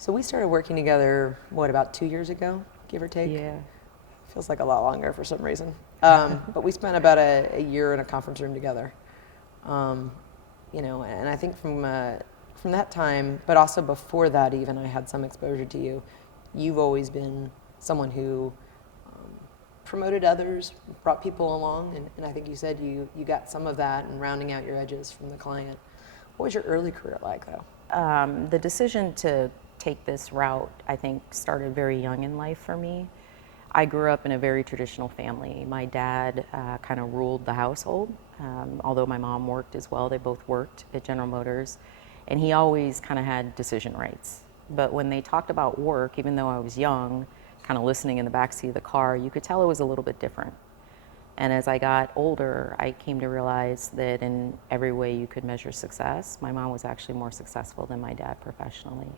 So we started working together, what, about 2 years ago, give or take? Yeah. Feels like a lot longer for some reason. But we spent about a year in a conference room together. And I think from that time, but also before that even, I had some exposure to you. You've always been someone who promoted others, brought people along, and I think you said you got some of that and rounding out your edges from the client. What was your early career like, though? The decision to take this route, I think, started very young in life for me. I grew up in a very traditional family. My dad kind of ruled the household, although my mom worked as well. They both worked at General Motors, and he always kind of had decision rights. But when they talked about work, even though I was young, kind of listening in the backseat of the car, you could tell it was a little bit different. And as I got older, I came to realize that in every way you could measure success, my mom was actually more successful than my dad professionally.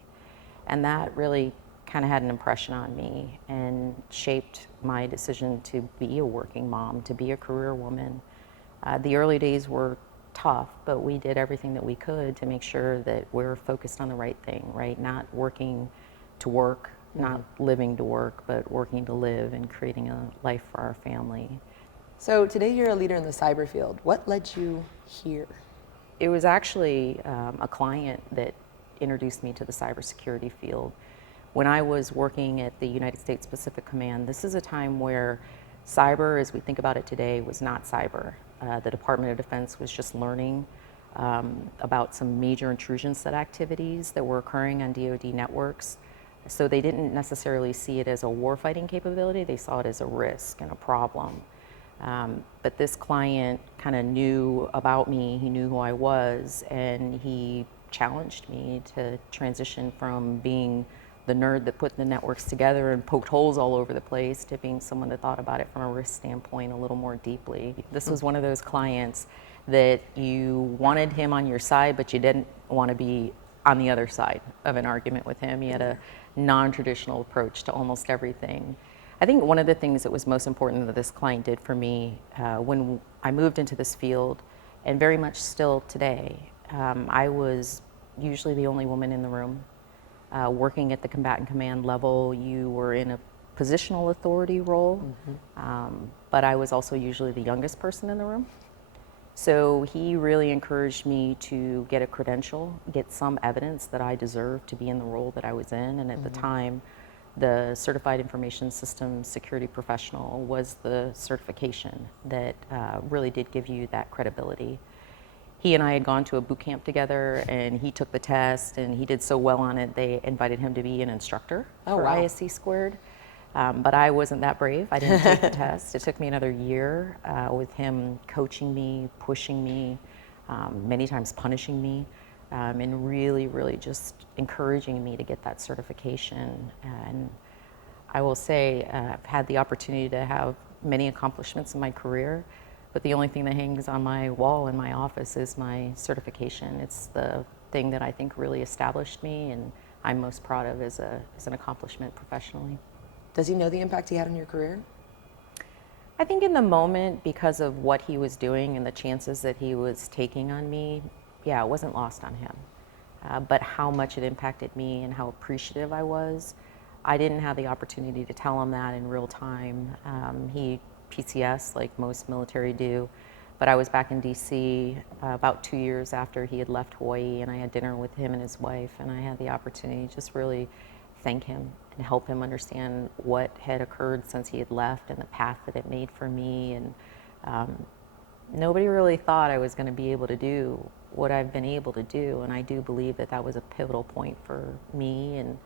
And that really kind of had an impression on me and shaped my decision to be a working mom, to be a career woman. The early days were tough, but we did everything that we could to make sure that we're focused on the right thing, right? Not working to work, not living to work, but working to live and creating a life for our family. So today you're a leader in the cyber field. What led you here? It was actually a client that introduced me to the cybersecurity field. When I was working at the United States Pacific Command, this is a time where cyber, as we think about it today, was not cyber. The Department of Defense was just learning about some major intrusion set activities that were occurring on DoD networks. So they didn't necessarily see it as a warfighting capability, they saw it as a risk and a problem. But this client kind of knew about me, he knew who I was, and he challenged me to transition from being the nerd that put the networks together and poked holes all over the place to being someone that thought about it from a risk standpoint a little more deeply. This was one of those clients that you wanted him on your side, but you didn't want to be on the other side of an argument with him. He had a non-traditional approach to almost everything. I think one of the things that was most important that this client did for me when I moved into this field, and very much still today, I was usually the only woman in the room. Working at the combatant command level, you were in a positional authority role, but I was also usually the youngest person in the room. So he really encouraged me to get a credential, get some evidence that I deserved to be in the role that I was in. And at the time, the Certified Information Systems Security Professional was the certification that really did give you that credibility. He and I had gone to a boot camp together, and he took the test, and he did so well on it, they invited him to be an instructor for ISC Squared. But I wasn't that brave. I didn't take the test. It took me another year with him coaching me, pushing me, many times punishing me, and really, really just encouraging me to get that certification. And I will say I've had the opportunity to have many accomplishments in my career, but the only thing that hangs on my wall in my office is my certification. It's the thing that I think really established me and I'm most proud of as an accomplishment professionally. Does he know the impact he had on your career? I think in the moment, because of what he was doing and the chances that he was taking on me, yeah, it wasn't lost on him. But how much it impacted me and how appreciative I was, I didn't have the opportunity to tell him that in real time. He PCS, like most military do, but I was back in DC about 2 years after he had left Hawaii, and I had dinner with him and his wife, and I had the opportunity to just really thank him and help him understand what had occurred since he had left and the path that it made for me. And nobody really thought I was going to be able to do what I've been able to do, and I do believe that that was a pivotal point for me and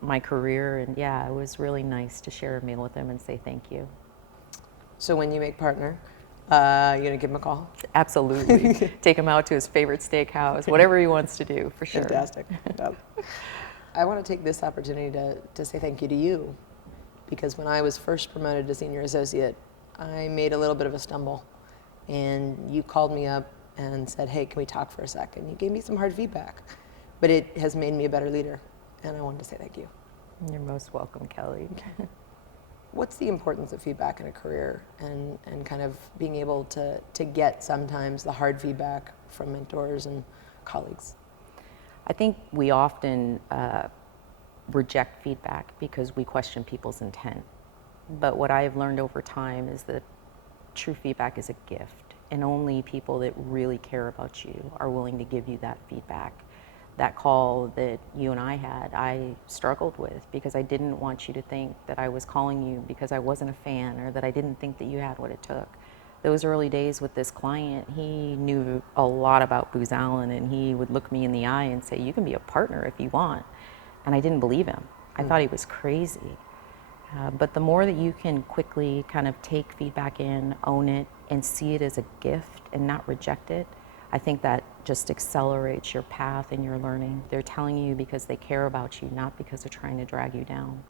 my career. And yeah, it was really nice to share a meal with him and say thank you. So when you make partner, you're gonna give him a call? Absolutely. Take him out to his favorite steakhouse, whatever he wants to do, for sure. Fantastic. Yep. I want to take this opportunity to say thank you to you, because when I was first promoted to senior associate, I made a little bit of a stumble, and you called me up and said, hey, can we talk for a second? You gave me some hard feedback, but it has made me a better leader, and I wanted to say thank you. You're most welcome, Kelly. What's the importance of feedback in a career and kind of being able to get sometimes the hard feedback from mentors and colleagues? I think we often reject feedback because we question people's intent. But what I've learned over time is that true feedback is a gift, and only people that really care about you are willing to give you that feedback. That call that you and I had, I struggled with because I didn't want you to think that I was calling you because I wasn't a fan or that I didn't think that you had what it took. Those early days with this client, he knew a lot about Booz Allen, and he would look me in the eye and say, "You can be a partner if you want." And I didn't believe him. I thought he was crazy. But the more that you can quickly kind of take feedback in, own it, and see it as a gift and not reject it, I think that just accelerates your path and your learning. They're telling you because they care about you, not because they're trying to drag you down.